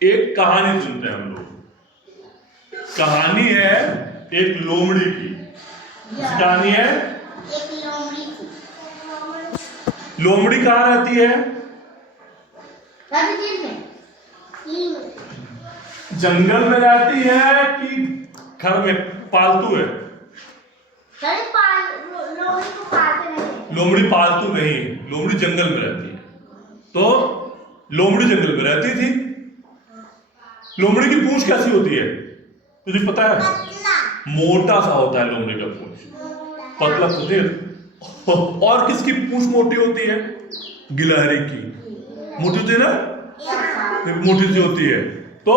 एक कहानी सुनते हैं हम लोग। कहानी है एक लोमड़ी की। कहानी है एक लोमड़ी की। लोमड़ी कहाँ रहती है? जंगल में रहती है कि घर में पालतू है? लोमड़ी को पालते नहीं। लोमड़ी पालतू नहीं है, लोमड़ी जंगल में रहती है। तो लोमड़ी जंगल में रहती थी। लोमड़ी की पूंछ कैसी होती है तुझे पता है? मोटा सा होता है लोमड़ी का पूंछ, पतला पुतिल। और किसकी पूंछ मोटी होती है? गिलहरी की मोटी होती है ना, मोटी सी होती है। तो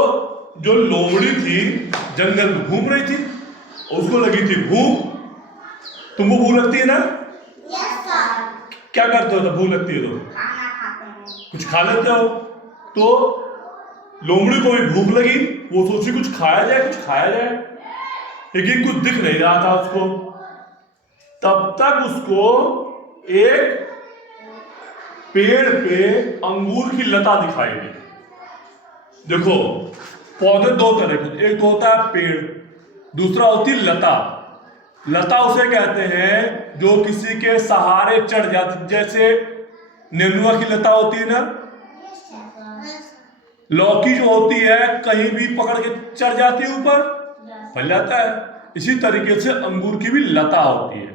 जो लोमड़ी थी जंगल में घूम रही थी, उसको लगी थी भूख। तुमको भूख लगती है ना? क्या करते हो जब भूख लगती है तो? खाना खाते हैं। कुछ खा लेते हो। तो लोमड़ी को भी भूख लगी, वो सोची कुछ खाया जाए, कुछ खाया जाए, लेकिन कुछ दिख नहीं रहा था उसको। तब तक उसको एक पेड़ पे अंगूर की लता दिखाई दी। देखो, पौधे दो तरह के, एक तो होता है पेड़, दूसरा होती है लता। लता उसे कहते हैं जो किसी के सहारे चढ़ जाती, जैसे नेनुआ की लता होती है ना, लौकी जो होती है कहीं भी पकड़ के चढ़ जाती है, ऊपर फैल जाता है। इसी तरीके से अंगूर की भी लता होती है,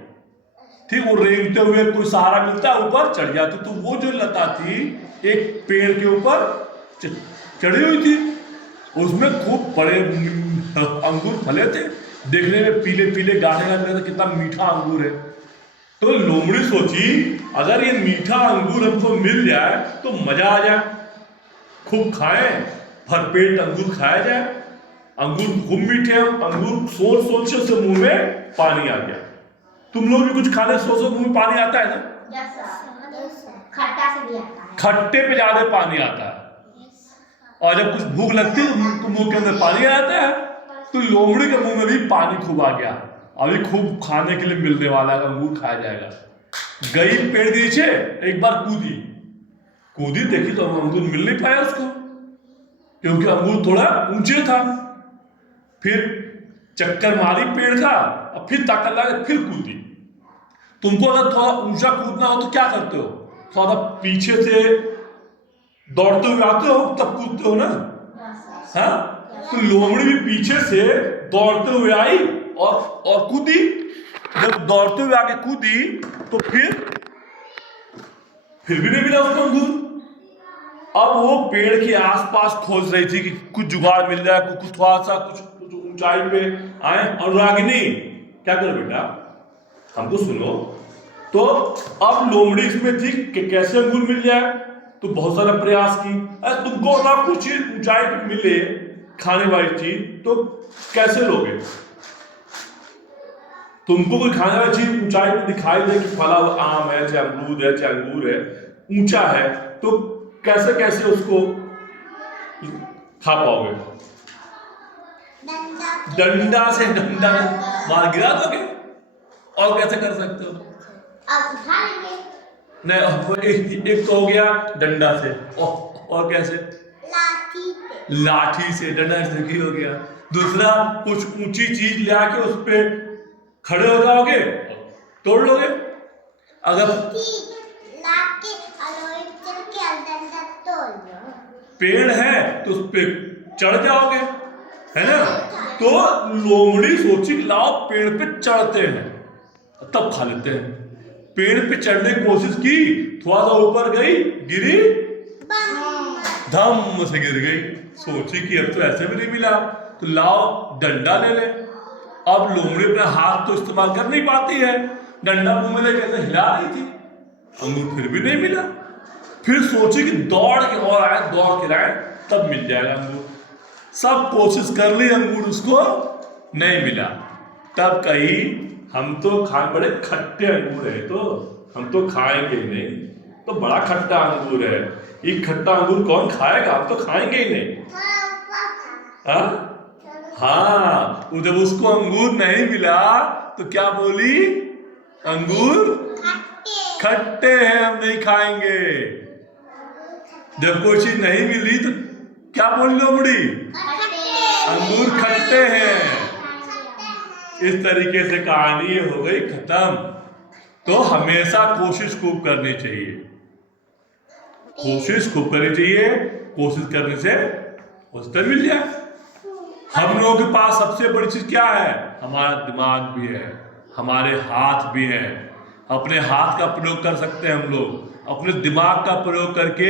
ठीक। वो रेंगते हुए कोई सहारा मिलता है, ऊपर चढ़ जाती। तो वो जो लता थी एक पेड़ के ऊपर चढ़ी हुई थी, उसमें खूब बड़े अंगूर फले थे, देखने में पीले पीले गाढ़े लग रहे थे, कितना मीठा अंगूर है। तो लोमड़ी सोची अगर ये मीठा अंगूर हमको मिल जाए तो मजा आ जाए, खूब खाएं, भरपेट अंगूर खाया जाए। अंगूर खूब मीठे हैं, अंगूर सोच सोच से उसके मुंह में पानी आ गया। तुम लोग भी कुछ खाने सोच मुंह में पानी आता है ना? खट्टा से भी आता है। खट्टे पे ज्यादा पानी आता है, और जब कुछ भूख लगती है तो मुंह के अंदर पानी आता है। तो लोमड़ी के मुंह में भी पानी खूब आ गया, अभी खूब खाने के लिए मिलने वाला है, अंगूर खाया जाएगा। गई पेड़ के नीचे, एक बार कूदी, कूदी देखी तो अंगूर मिल नहीं पाया उसको, क्योंकि अंगूर थोड़ा ऊंचे था। फिर चक्कर मारी पेड़ का, और फिर ताकत लगा, फिर कूदी। तुमको अगर थोड़ा ऊंचा कूदना हो तो क्या करते हो? थोड़ा पीछे से दौड़ते हुए आते हो तब कूदते हो ना, हाँ? तो लोमड़ी भी पीछे से दौड़ते हुए आई और कूदी। जब दौड़ते हुए आके कूदी तो फिर भी नहीं मिला उसको अंगूर। अब वो पेड़ के आसपास खोज रही थी कि कुछ जुगाड़ मिल जाए, कुछ थोड़ा सा कुछ ऊंचाई पे आए। और रागिनी, क्या करो बेटा, हमको सुनो। तो अब लोमड़ी इसमें थी कि कैसे अंगूर मिल जाए, तो बहुत सारा प्रयास की। अरे तुमको अगर कुछ चीज ऊंचाई पे मिले, खाने वाली चीज, तो कैसे लोगे? तुमको कोई खाने वाली चीज ऊंचाई पे दिखाई दे कि फला आम है, चाहे अमरूद है, चाहे अंगूर है, ऊंचा है, तो कैसे कैसे उसको खा पाओगे? डंडा से डंडा मार गिरा दोगे। और कैसे कर सकते हो? अब उठा लेंगे। नहीं, एक तो हो गया डंडा से, और कैसे? लाठी से, डंडा से हो गया। दूसरा, कुछ ऊंची चीज ले आके उस पे खड़े हो जाओगे, तोड़ लोगे। अगर पेड़ है तो उस पे चढ़ जाओगे, है ना? तो लोमड़ी सोची लाओ पेड़ पे चढ़ते हैं तब खा लेते हैं। पेड़ पे चढ़ने की कोशिश की, थोड़ा सा ऊपर गई, गिरी, धम से गिर गई। सोची कि अब तो ऐसे भी नहीं मिला, तो लाओ डंडा ले ले। अब लोमड़ी अपना हाथ तो इस्तेमाल कर नहीं पाती है, डंडा मुंह में लेके कैसे हिला रही थी, अंगूर फिर भी नहीं मिला। फिर सोची कि दौड़ के लाए तब मिल जाएगा अंगूर। सब कोशिश कर ली, अंगूर उसको नहीं मिला। तब कही हम तो बड़े खट्टे अंगूर है, तो हम तो खाएंगे ही नहीं, तो बड़ा खट्टा अंगूर है, ये खट्टा अंगूर कौन खाएगा, हम तो खाएंगे ही नहीं। हाँ, जब उसको अंगूर नहीं मिला तो क्या बोली? अंगूर खट्टे हैं, हम नहीं खाएंगे। जब कोई चीज नहीं मिली तो क्या क्या बोली लोमड़ी? अंगूर खट्टे हैं। इस तरीके से कहानी हो गई खत्म। तो हमेशा कोशिश खूब करनी चाहिए, कोशिश खूब करनी चाहिए। कोशिश करने से उत्तर मिल जाए। हम लोगों के पास सबसे बड़ी चीज क्या है? हमारा दिमाग भी है, हमारे हाथ भी है। अपने हाथ का प्रयोग कर सकते हैं हम लोग, अपने दिमाग का प्रयोग करके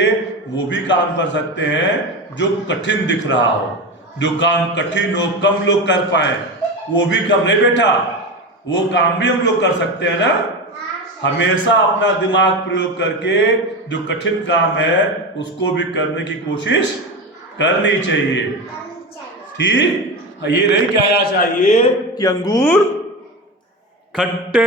वो भी काम कर सकते हैं जो कठिन दिख रहा हो। जो काम कठिन हो, कम लोग कर पाए, वो भी कम नहीं बेटा, वो काम भी हम लोग कर सकते हैं ना। हमेशा अपना दिमाग प्रयोग करके जो कठिन काम है उसको भी करने की कोशिश करनी चाहिए। ठीक, ये नहीं कहना चाहिए कि अंगूर खट्टे